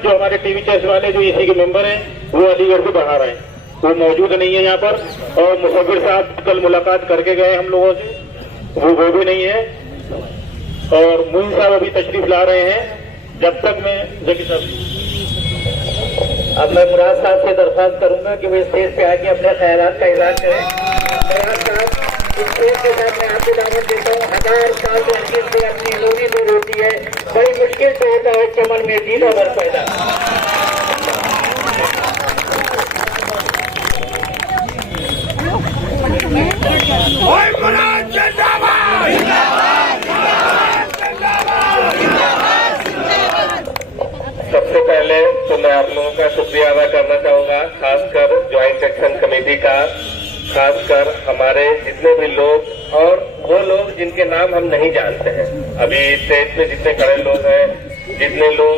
जो हमारे TV chess वाले जो इसी के मेंबर हैं वो अलीगढ़ से बढ़ा रहे हैं, वो मौजूद नहीं है यहाँ पर। और मुसव्विर साहब कल मुलाकात करके गए हम लोगों से, वो भी नहीं है। और मोइन साहब अभी तशरीफ ला रहे हैं। जब तक मैं जकी साहब, अब मैं मुराद साहब से दरख्वास्त करूंगा कि वे स्टेज पे आके अपने ख्यालात का इजहार करें। मुराद साहब, इस स्टेज के साथ मैं आपको दावत देता हूँ। 1000 साल से अंकित से अपनी लोरी दूर होती है, बड़ी मुश्किल से होता है चमन में जीना भर पैदा। सबसे पहले तो मैं आप लोगों का शुक्रिया अदा करना चाहूंगा, खासकर ज्वाइंट एक्शन कमेटी का, खासकर हमारे जितने भी लोग और वो लोग जिनके नाम हम नहीं जानते हैं। अभी स्टेज पे जितने खड़े लोग हैं, जितने लोग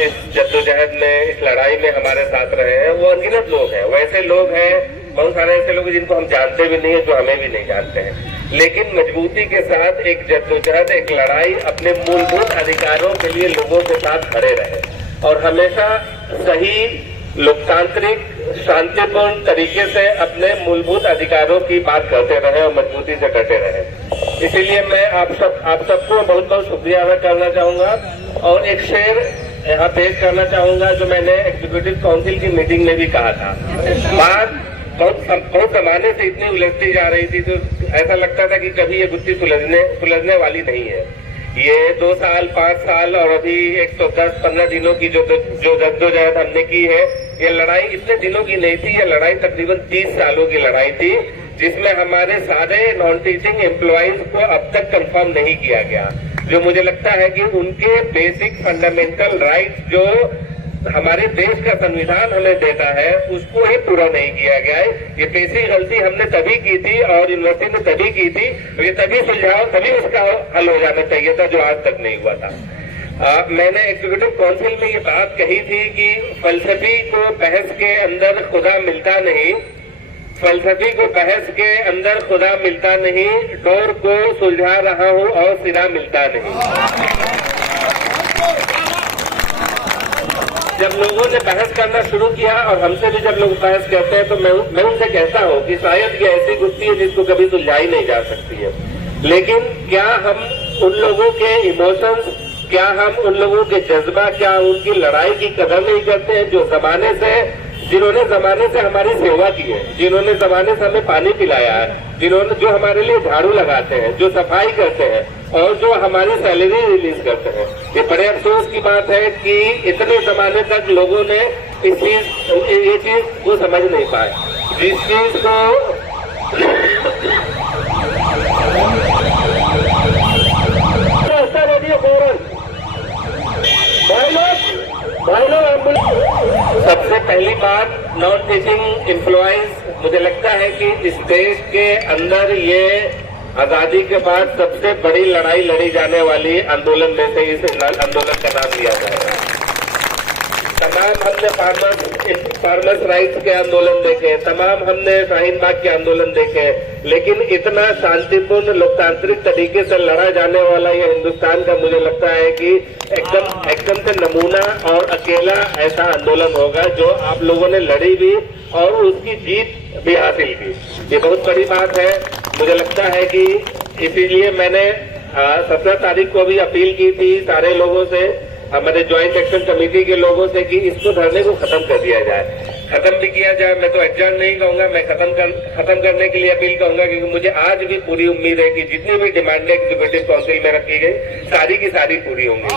इस जद्दोजहद में, इस लड़ाई में हमारे साथ रहे हैं, वो अनगिनत लोग हैं। वैसे लोग हैं, बहुत सारे ऐसे लोग जिनको हम जानते भी नहीं है, जो हमें भी नहीं जानते हैं, लेकिन मजबूती के साथ एक जद्दोजहद, एक लड़ाई अपने मूलभूत अधिकारों के लिए लोगों के साथ खड़े रहे और हमेशा सही, लोकतांत्रिक, शांतिपूर्ण तरीके से अपने मूलभूत अधिकारों की बात करते रहे और मजबूती से करते रहे। इसीलिए मैं आप सबको बहुत बहुत शुक्रिया अदा करना चाहूंगा। और एक शेर यहाँ पेश करना चाहूंगा जो मैंने एग्जीक्यूटिव काउंसिल की मीटिंग में भी कहा था। बात बहुत जमाने से इतनी उलझती जा रही थी तो ऐसा लगता था कि कभी ये गुत्थी सुलझने वाली नहीं है। ये 2 साल, 5 साल और अभी 110-15 दिनों की जो जद्दोजहद हमने की है, ये लड़ाई इतने दिनों की नहीं थी। ये लड़ाई तकरीबन 30 सालों की लड़ाई थी, जिसमें हमारे सारे नॉन टीचिंग एम्प्लॉइज को अब तक कंफर्म नहीं किया गया। जो मुझे लगता है कि उनके बेसिक फंडामेंटल राइट्स जो हमारे देश का संविधान हमें देता है, उसको ही पूरा नहीं किया गया है। ये बेसिक गलती हमने तभी की थी और यूनिवर्सिटी ने तभी की थी, ये तभी सुलझाओ, तभी उसका हल हो जाना चाहिए था, जो आज तक नहीं हुआ था। मैंने एग्जीक्यूटिव काउंसिल में ये बात कही थी कि फलसफी को बहस के अंदर खुदा मिलता नहीं, फलसफी को बहस के अंदर खुदा मिलता नहीं, डोर को सुलझा रहा हूँ और सिरा मिलता नहीं। जब लोगों ने बहस करना शुरू किया और हमसे भी जब लोग बहस करते हैं तो मैं उनसे कहता हूँ कि शायद ये ऐसी गुत्थी है जिसको कभी सुलझाई नहीं जा सकती है। लेकिन क्या हम उन लोगों के इमोशंस, क्या हम उन लोगों के जज्बा, क्या उनकी लड़ाई की कदर नहीं करते हैं जिन्होंने जमाने से हमारी सेवा की है, जिन्होंने जमाने से हमें पानी पिलाया है, जो हमारे लिए झाड़ू लगाते हैं, जो सफाई करते हैं और जो हमारी सैलरी रिलीज करते हैं। ये बड़े अफसोस की बात है कि इतने जमाने तक लोगों ने ये चीज को समझ नहीं पाए। जिस चीज को सबसे पहली बात, नॉन टीचिंग एम्प्लॉइज, मुझे लगता है कि इस देश के अंदर ये आजादी के बाद सबसे बड़ी लड़ाई लड़ी जाने वाली आंदोलन में से इस आंदोलन का नाम लिया जाएगा। तमाम हमने फार्मर्स राइट्स के आंदोलन देखे, तमाम हमने शाहीन बाग के आंदोलन देखे, लेकिन इतना शांतिपूर्ण लोकतांत्रिक तरीके से लड़ा जाने वाला ये हिंदुस्तान का मुझे लगता है कि एकदम से नमूना और अकेला ऐसा आंदोलन होगा जो आप लोगों ने लड़ी भी और उसकी जीत भी हासिल की। ये बहुत बड़ी बात है। मुझे लगता है कि इसीलिए मैंने 17 तारीख को भी अपील की थी सारे लोगों से, हमारे ज्वाइंट एक्शन कमेटी के लोगों से, कि इसको धरने को खत्म कर दिया जाए, खत्म भी किया जाए। मैं तो एडजर्न नहीं कहूंगा, मैं खत्म करने के लिए अपील कहूंगा, क्योंकि मुझे आज भी पूरी उम्मीद है कि जितनी भी डिमांडें एग्जीक्यूटिव काउंसिल में रखी गई सारी की सारी पूरी होंगी।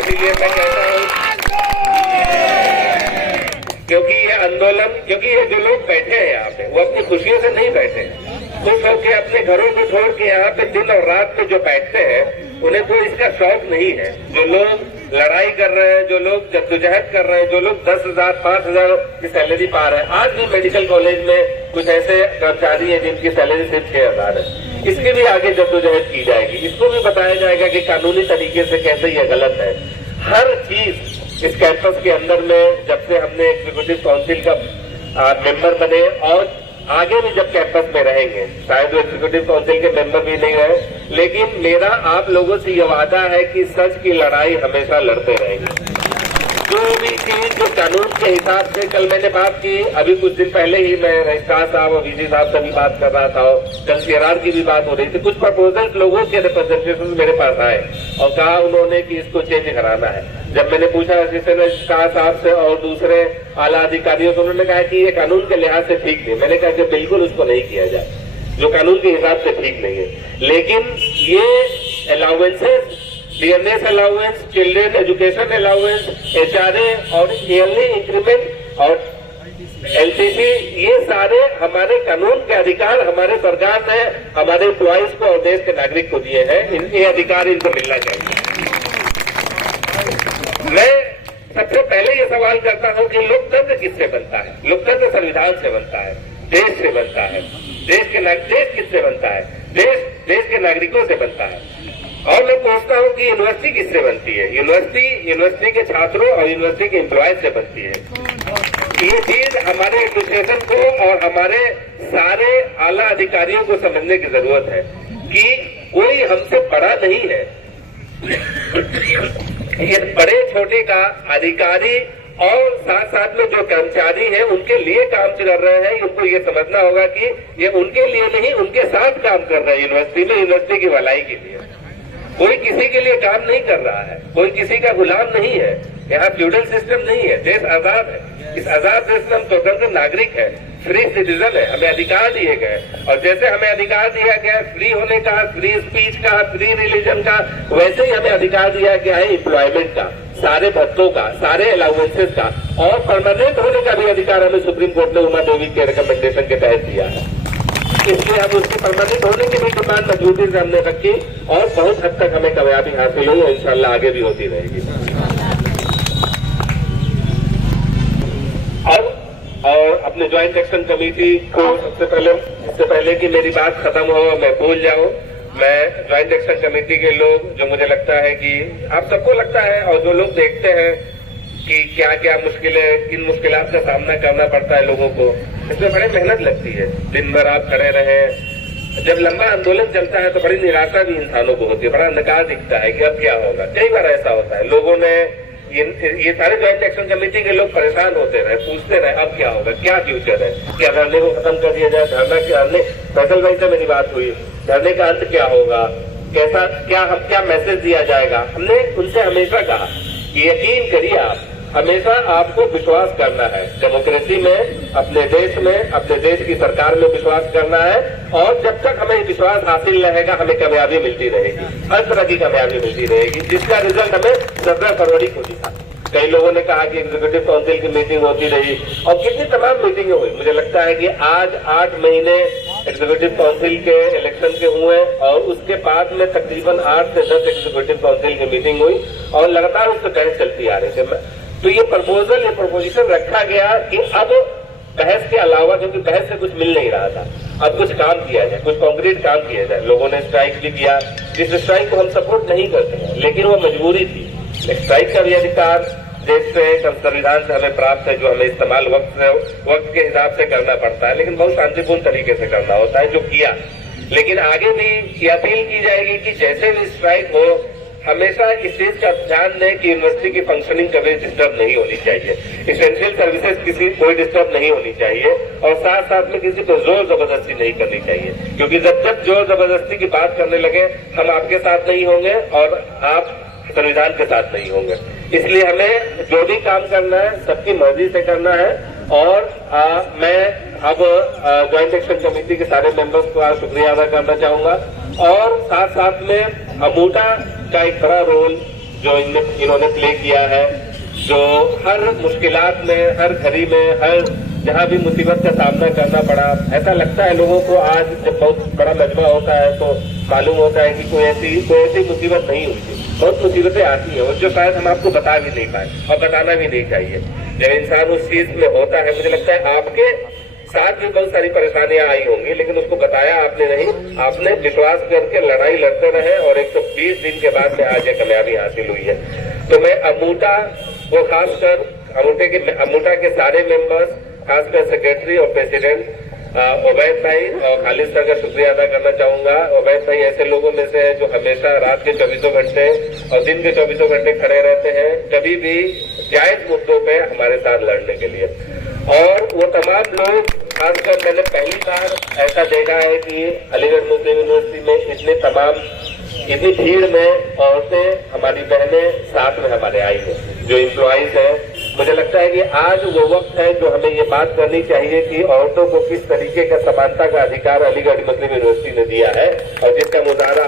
इसीलिए मैं कहता हूँ, क्योंकि ये आंदोलन, क्योंकि ये जो लोग बैठे हैं यहाँ पे, वो अपनी खुशियों से नहीं बैठे, खुश होकर अपने घरों को छोड़ के यहाँ पे दिन और रात पे जो बैठते हैं, उन्हें तो इसका शौक नहीं है। जो लोग लड़ाई कर रहे हैं, जो लोग जद्दोजहद कर रहे हैं, जो लोग 10,000, 5,000 की सैलरी पा रहे हैं, आज भी मेडिकल कॉलेज में कुछ ऐसे कर्मचारी हैं जिनकी सैलरी सिर्फ 6,000 है। इसकी भी आगे जद्दोजहद की जाएगी, इसको भी बताया जाएगा कि कानूनी तरीके से कैसे ये गलत है। हर चीज इस कैंपस के अंदर में, जब से हमने एग्जीक्यूटिव काउंसिल का मेंबर बने और आगे भी जब कैंपस में रहेंगे, शायद एग्जीक्यूटिव काउंसिल के मेंबर भी नहीं रहे, लेकिन मेरा आप लोगों से ये वादा है कि सच की लड़ाई हमेशा लड़ते रहेंगे। जो भी चीज जो कानून के हिसाब से, कल मैंने बात की, अभी कुछ दिन पहले ही मैं रजिस्ट्रार साहब और वीसी साहब से भी बात कर रहा था, कल सीआरआर की भी बात हो रही थी। कुछ प्रपोजल लोगों के रिप्रेजेंटेशन मेरे पास आए और कहा उन्होंने कि इसको चेंज कराना है। जब मैंने पूछा असिस्टेंट रजिस्ट्रार साहब से और दूसरे आला अधिकारियों से, उन्होंने कहा कि ये कानून के लिहाज से ठीक नहीं। मैंने कहा कि बिल्कुल उसको नहीं किया जाए, जो कानून के हिसाब से ठीक नहीं है। लेकिन ये allowances, DNS allowance, children education allowance, HRA और ईयरली इंक्रीमेंट और एलटीसी, ये सारे हमारे कानून के अधिकार हमारे सरकार ने हमारे एम्प्लॉइज को और देश के नागरिक को दिए हैं। ये अधिकार इनको मिलना चाहिए। मैं सबसे पहले ये सवाल करता हूं कि लोकतंत्र किससे बनता है? लोकतंत्र संविधान से बनता है, देश से बनता है। देश किससे बनता है? देश के नागरिकों से बनता है। और मैं पूछता हूं कि यूनिवर्सिटी किससे बनती है? यूनिवर्सिटी के छात्रों और यूनिवर्सिटी के एम्प्लॉयज से बनती है। ये चीज हमारे एडमिनिस्ट्रेशन को और हमारे सारे आला अधिकारियों को समझने की जरूरत है कि कोई हमसे बड़ा नहीं है। ये बड़े छोटे का अधिकारी और साथ साथ में जो कर्मचारी हैं उनके लिए काम कर रहे हैं। उनको ये समझना होगा कि ये उनके लिए नहीं, उनके साथ काम कर रहे हैं यूनिवर्सिटी में, यूनिवर्सिटी की भलाई के लिए। कोई किसी के लिए काम नहीं कर रहा है, कोई किसी का गुलाम नहीं है। यहाँ फ्यूडल सिस्टम नहीं है, देश आजाद है। इस आजाद देश में हम स्वतंत्र नागरिक है, फ्री सिटीजन है, हमें अधिकार दिए गए। और जैसे हमें अधिकार दिया गया है फ्री होने का, फ्री स्पीच का, फ्री रिलीजन का, वैसे ही हमें अधिकार दिया गया है एम्प्लॉयमेंट का, सारे भत्तों का, सारे अलाउंसेस का, और परमानेंट होने का भी अधिकार हमें सुप्रीम कोर्ट ने उमा देवी के रिकमेंडेशन के तहत दिया है। इसलिए हम उसके परमानेंट होने की भी डिमांड मजबूती से हमने रखी और बहुत हद तक हमें कामयाबी हासिल हुई और इंशाल्लाह आगे भी होती रहेगी। और अपने ज्वाइंट एक्शन कमेटी को इससे पहले कि मेरी बात खत्म हो, मैं भूल जाऊं, मैं ज्वाइंट एक्शन कमेटी के लोग, जो मुझे लगता है कि आप सबको लगता है और जो लोग देखते हैं कि क्या क्या मुश्किलें, किन मुश्किलात का सामना करना पड़ता है लोगों को, इसमें बड़ी मेहनत लगती है। दिन भर आप खड़े रहे, जब लंबा आंदोलन चलता है तो बड़ी निराशा भी इंसानों को होती है, बड़ा अंधकार दिखता है कि अब क्या होगा। कई बार ऐसा होता है, लोगों ने ये सारे ज्वाइंट एक्शन कमेटी के लोग परेशान होते रहे, पूछते रहे अब क्या होगा, क्या फ्यूचर है, क्या धरने को खत्म कर दिया जाए, धरने फैसल भाई से मेरी बात हुई, धरने का अंत क्या होगा, कैसा क्या मैसेज दिया जाएगा। हमने उनसे हमेशा कहा कि यकीन करिए, आप हमेशा आपको विश्वास करना है डेमोक्रेसी में, अपने देश में, अपने देश की सरकार में विश्वास करना है। और जब तक हमें विश्वास हासिल रहेगा हमें कामयाबी मिलती रहेगी, हर तरह की कामयाबी मिलती रहेगी, जिसका रिजल्ट हमें 17 फरवरी को दिखा। कई लोगों ने कहा कि एग्जीक्यूटिव काउंसिल की मीटिंग होती रही और कितनी तमाम मीटिंगें हुई। मुझे लगता है कि आज 8 महीने एग्जीक्यूटिव काउंसिल के इलेक्शन के हुए और उसके बाद में तकरीबन 8 से 10 एग्जीक्यूटिव काउंसिल की मीटिंग हुई और लगातार उस पर बहस चलती आ रही थी। तो ये प्रपोजिशन रखा गया कि अब बहस के अलावा, क्योंकि बहस से कुछ मिल नहीं रहा था, अब कुछ काम किया जाए, कुछ कॉन्क्रीट काम किया जाए। लोगों ने स्ट्राइक भी किया, जिस स्ट्राइक को हम सपोर्ट नहीं करते हैं, लेकिन वो मजबूरी थी। स्ट्राइक का भी अधिकार देश से, संविधान से हमें प्राप्त है, जो हमें इस्तेमाल वक्त के हिसाब से करना पड़ता है, लेकिन बहुत शांतिपूर्ण तरीके से करना होता है, जो किया। लेकिन आगे भी ये अपील की जाएगी कि जैसे भी स्ट्राइक हो, हमेशा इस चीज का ध्यान दें कि यूनिवर्सिटी की फंक्शनिंग कभी डिस्टर्ब नहीं होनी चाहिए, इसेंशियल सर्विसेज कोई डिस्टर्ब नहीं होनी चाहिए, और साथ साथ में किसी को जोर जबरदस्ती नहीं करनी चाहिए, क्योंकि जब जोर जबरदस्ती की बात करने लगे हम आपके साथ नहीं होंगे और आप संविधान के साथ नहीं होंगे। इसलिए हमें जो भी काम करना है सबकी मर्जी से करना है। और मैं अब ज्वाइंट एक्शन कमेटी के सारे मेंबर्स का शुक्रिया अदा करना चाहूंगा, और साथ साथ में अमूटा का एक बड़ा रोल जो इन्होंने प्ले किया है, जो हर मुश्किलात में, हर घड़ी में, हर जहां भी मुसीबत का सामना करना पड़ा। ऐसा लगता है लोगों को आज जब बहुत बड़ा मजमा होता है तो मालूम होता है कि कोई ऐसी मुसीबत नहीं हुई थी। बहुत मुसीबतें आती है और जो शायद हम आपको बता भी नहीं पाए और बताना भी नहीं चाहिए। जब इंसान उस चीज में होता है, मुझे लगता है आपके साथ भी बहुत सारी परेशानियां आई होंगी, लेकिन उसको बताया आपने नहीं, आपने विश्वास करके लड़ाई लड़ते रहे और 120 दिन के बाद में आज ये कामयाबी हासिल हुई है। तो मैं अमूटा वो खासकर अमूटा के सारे मेंबर्स, खासकर सेक्रेटरी और प्रेसिडेंट उबैद भाई और खालिद सर का शुक्रिया अदा करना चाहूंगा। उबैद भाई ऐसे लोगों में से हैं जो हमेशा रात के 24 घंटे और दिन के 24 घंटे खड़े रहते हैं, कभी भी जायज मुद्दों पे हमारे साथ लड़ने के लिए। और वो तमाम लोग, खासकर मैंने पहली बार ऐसा देखा है कि अलीगढ़ मुस्लिम यूनिवर्सिटी में इतनी भीड़ में औरतें, हमारी बहनें साथ में हमारे आई हैं, जो एम्प्लॉइज हैं। मुझे लगता है कि आज वो वक्त है जो हमें ये बात करनी चाहिए कि औरतों को किस तरीके का समानता का अधिकार अलीगढ़ मुस्लिम यूनिवर्सिटी ने दिया है और जिसका मुजाहरा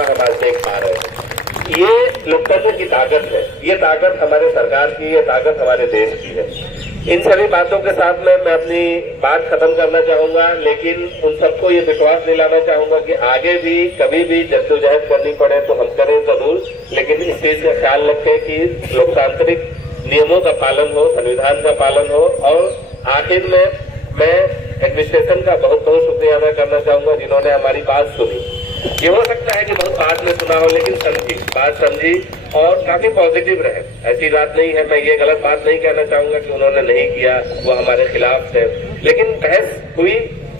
हम आज देख पा रहे हैं। ये लोकतंत्र की ताकत है, ये ताकत हमारे सरकार की, ये ताकत हमारे देश की है। इन सभी बातों के साथ में मैं अपनी बात खत्म करना चाहूंगा, लेकिन उन सबको ये विश्वास दिलाना चाहूंगा कि आगे भी कभी भी जद्दोजहद करनी पड़े तो हम करें जरूर, लेकिन इस चीज का ख्याल रखें कि लोकतांत्रिक नियमों का पालन हो, संविधान का पालन हो। और आखिर में मैं एडमिनिस्ट्रेशन का बहुत बहुत शुक्रिया अदा करना चाहूंगा जिन्होंने हमारी बात सुनी। ये हो सकता है कि बहुत बाद में सुना हो, लेकिन बात समझी और काफी पॉजिटिव रहे। ऐसी बात नहीं है, मैं ये गलत बात नहीं कहना चाहूंगा कि उन्होंने नहीं किया, वो हमारे खिलाफ थे। लेकिन बहस हुई,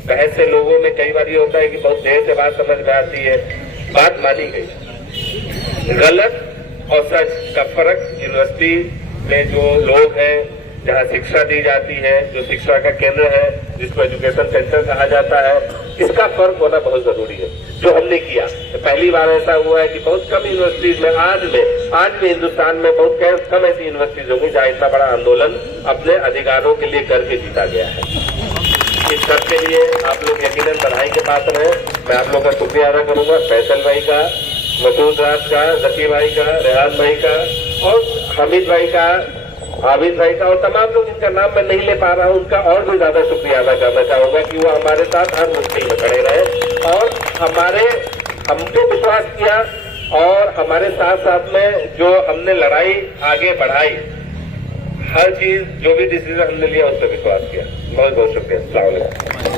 बहस से लोगों में कई बार ये होता है कि बहुत देर से बात समझ में आती है, बात मानी गई। गलत और सच का फर्क यूनिवर्सिटी में जो लोग हैं, जहाँ शिक्षा दी जाती है, जो शिक्षा का केंद्र है, जिसको एजुकेशन सेंटर कहा जाता है, इसका फर्क होना बहुत जरूरी है। जो हमने किया, पहली बार ऐसा हुआ है कि बहुत कम यूनिवर्सिटीज में आज भी हिंदुस्तान में बहुत कम ऐसी यूनिवर्सिटीज होंगी जहाँ इतना बड़ा आंदोलन अपने अधिकारों के लिए करके जीता गया है। इस सब के लिए आप लोग यकीनन बधाई के पात्र हैं। मैं आप लोग का शुक्रिया अदा करूंगा, फैसल भाई का, मसूद राज का, जकी भाई का, रेहान भाई का और हामिद भाई का, आबिद भाई का और तमाम लोग जिनका नाम मैं नहीं ले पा रहा हूं, उनका और भी ज्यादा शुक्रिया अदा करना चाहूंगा कि वो हमारे साथ हर मुश्किल में खड़े रहे और हमको विश्वास किया और हमारे साथ साथ में जो हमने लड़ाई आगे बढ़ाई, हर चीज जो भी डिसीजन हमने लिया उस पर विश्वास किया। बहुत बहुत शुक्रिया। अस्सलाम वालेकुम।